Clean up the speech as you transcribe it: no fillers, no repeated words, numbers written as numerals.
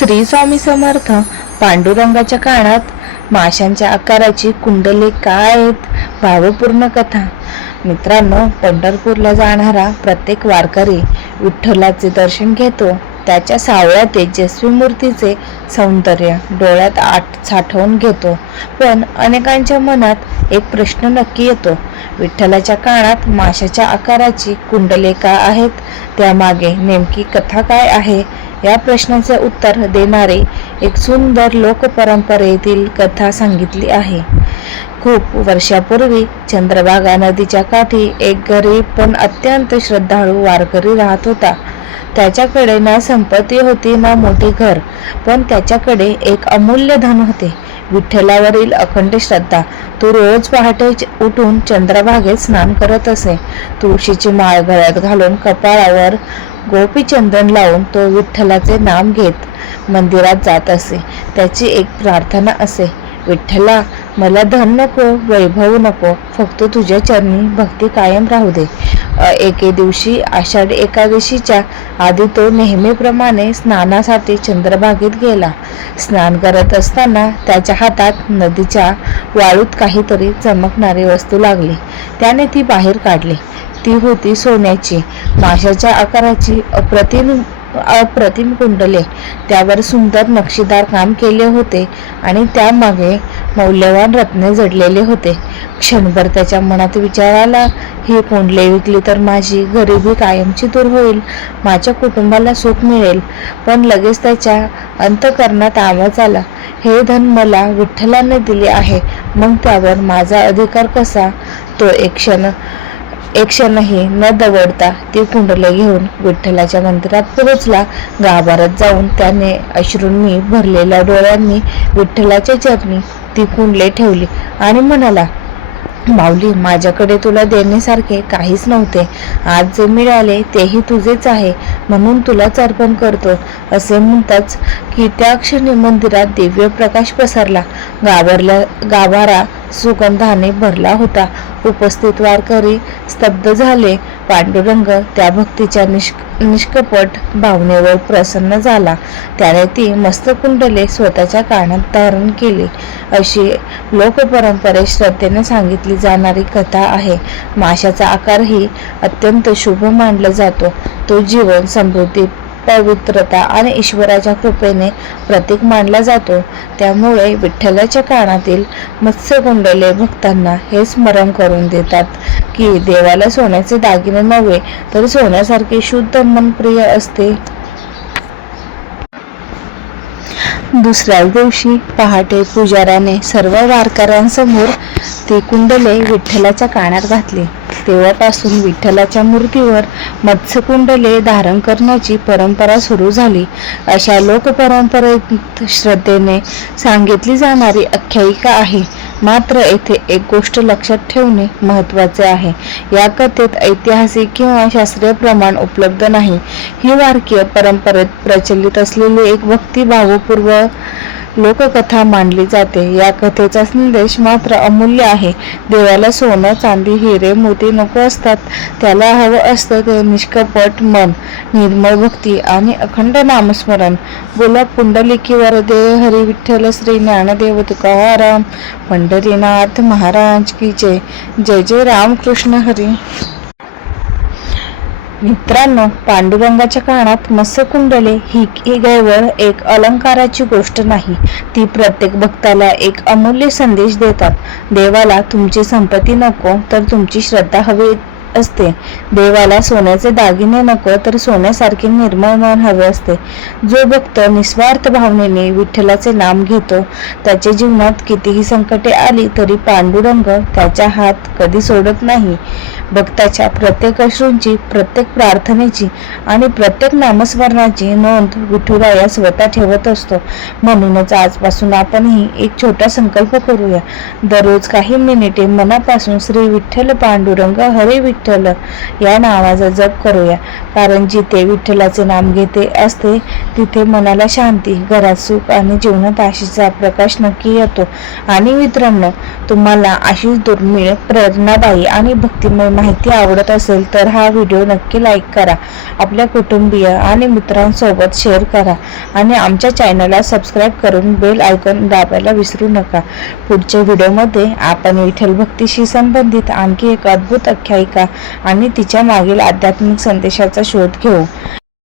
श्री स्वामी समर्थ. पांडुरंगाच्या कानात माशांच्या आकाराची कुंडले काय आहेत? भावपूर्ण कथा. मित्रांनो, पंढरपूरला जाणारा प्रत्येक वारकरी विठ्ठलाचे दर्शन घेतो. त्याच्या सावळ्या तेजस्वी मूर्तीचे सौंदर्य डोळ्यात साठवून घेतो. पण अनेकांच्या मनात एक प्रश्न नक्की येतो, विठ्ठलाच्या कानात माशाच्या आकाराची कुंडले का आहेत? त्यामागे नेमकी कथा काय आहे? या प्रश्नाचे उत्तर देणारी एक सुंदर लोकपरंपरेतील कथा सांगितली आहे. खूप वर्षापूर्वी चंद्रभागा नदीच्या काठी एक गरीब पण अत्यंत श्रद्धाळू वारकरी राहत होता. त्याच्याकडे ना संपत्ती होती ना मोठे घर, पण त्याच्याकडे एक अमूल्य धन होते, विठ्ठलावरील अखंड श्रद्धा. तो रोज पहाटे उठून चंद्रभागेत स्नान करत असे. तुळशीची माळ गळ्यात घालून कपाळावर गोपीचंदन लावून तो विठ्ठलाचे नाम घेत मंदिरात जात असे. त्याची एक प्रार्थना असे, विठ्ठला, मला धन नको, वैभव नको, फक्त तुझ्या चरणी भक्ती कायम राहू दे. एके दिवशी आषाढी एकादशीच्या आधी तो नेहमीप्रमाणे स्नानासाठी चंद्रभागेत गेला. स्नान करत असताना त्याच्या हातात नदीच्या वाळूत काहीतरी चमकणारी वस्तू लागली. त्याने ती बाहेर काढली. ती होती सोन्याची माशाच्या आकाराची अप्रतिम कुंडले. त्यावर सुंदर नक्षीदार काम केले होते आणि त्यामागे मौल्यवान रत्ने जडलेले होते. क्षणभर त्याच्या मनात विचार आला, ही कुंडले विकली तर माझी गरिबी कायमची दूर होईल, माझ्या कुटुंबाला सुख मिळेल. पण लगेच त्याच्या अंतःकरणात आवाज आला, हे धन मला विठ्ठलाने दिले आहे, मग त्यावर माझा अधिकार कसा? तो एक क्षणही न दवडता ती कुंडले घेऊन विठ्ठलाच्या मंदिरात पोहोचला. गाभाऱ्यात जाऊन त्याने अश्रूंनी भरलेल्या डोळ्यांनी विठ्ठलाच्या चरणी ती कुंडले ठेवली आणि म्हणाला, माऊली, माझ्याकडे तुला देण्यासारखे काहीच नव्हते. आज जे मिळाले तेही तुझेच आहे, म्हणून तुलाच अर्पण करतो. असे म्हणताच की त्या क्षणी मंदिरात दिव्य प्रकाश पसरला. गाभारा सुगंधाने भरला होता. उपस्थित वारकरी स्तब्ध झाले. पांडुरंग त्या भक्तीच्या निष्कपट भावनेवर प्रसन्न झाला. त्याने ती मस्त कुंडले स्वतःच्या कानात धारण केली. अशी लोकपरंपरेत श्रद्धेने सांगितली जाणारी कथा आहे. माशाचा आकार ही अत्यंत शुभ मानला जातो. तो जीवन, समृद्धी, पवित्रता आणि ईश्वराच्या कृपेने प्रतीक मानला जातो. त्यामुळे विठ्ठलाच्या कानातील मत्स्यकुंडले भक्तांना हे स्मरण करून देतात की देवाला सोन्याचे दागिने नव्हे तर सोन्यासारखे शुद्ध मन प्रिय असते. दुसऱ्याच दिवशी पहाटे पुजाऱ्याने सर्व वारकऱ्यांसमोर ती कुंडले विठ्ठलाच्या कानात घातली. तेव्हापासून विठ्ठलाच्या मूर्तीवर मत्स्यकुंडले धारण करण्याची परंपरा सुरू झाली. अशा लोकपरंपरेत श्रद्धेने सांगितली जाणारी आख्यायिका आहे. मात्र येथे एक गोष्ट लक्षात ठेवणे महत्त्वाचे आहे. या कथेत ऐतिहासिक किंवा शास्त्रीय प्रमाण उपलब्ध नाही. ही वारकीय परंपरेत प्रचलित असलेली एक भक्तिभावपूर्ण लोककथा मानली जाते. या कथेचा संदेश मात्र अमूल्य आहे. देवाला सोनं, चांदी, हिरे, मोती नको असतात. त्याला हवं असतं ते निष्कपट मन, निर्मळ भक्ती आणि अखंड नामस्मरण. बोला पुंडलिकी वरदे हरी विठ्ठल श्री ज्ञानदेव तुकाराम पंढरीनाथ महाराज की जय. जय जय रामकृष्ण हरी. मित्रांनो, पांडुरंगाच्या कानात मत्स्यकुंडले ही केवळ एक अलंकाराची गोष्ट नाही. ती प्रत्येक भक्ताला एक अमूल्य संदेश देतात. देवाला तुमची संपत्ती नको तर तुमची श्रद्धा हवी असते. देवाला सोन्याचे दागिने नको तर सोन्यासारखे निर्मळ मन हवे असते. जो भक्त निस्वार्थ भावनेने विठ्ठलाचे नाम घेतो, त्याच्या जीवनात कितीही संकटे आली तरी पांडुरंग त्याचा हात कधी सोडत नाही. भक्ताच्या प्रत्येक अश्रूंची, प्रत्येक प्रार्थनेची आणि प्रत्येक नामस्मरणाची नोंद विठुराया स्वतः ठेवत असतो. म्हणूनच आजपासून आपणही एक छोटा संकल्प करूया. दररोज काही मिनिटे मनापासून श्री विठ्ठल पांडुरंग हरी विठ्ठल विठ्ठल या नावाचा जप करूया, कारण जिथे विठ्ठलाचे नाम घेते असते तिथे मनाला शांती, घरात सुख आणि जीवनात आशेचा प्रकाश नक्की येतो. आणि मित्रांनो, तुम्हाला अशीच दुर्मिळ, प्रेरणादायी आणि भक्तिमय माहिती आवडत असेल तर हा व्हिडिओ नक्की लाईक करा, आपल्या कुटुंबीय आणि मित्रांसोबत शेअर करा आणि आमच्या चॅनलला सबस्क्राईब करून बेल आयकॉन दाबायला विसरू नका. पुढच्या व्हिडिओमध्ये आपण विठ्ठल भक्तीशी संबंधित आणखी एक अद्भुत आख्यायिका आणि तिच्या मागील आध्यात्मिक संदेशाचा शोध घेऊ.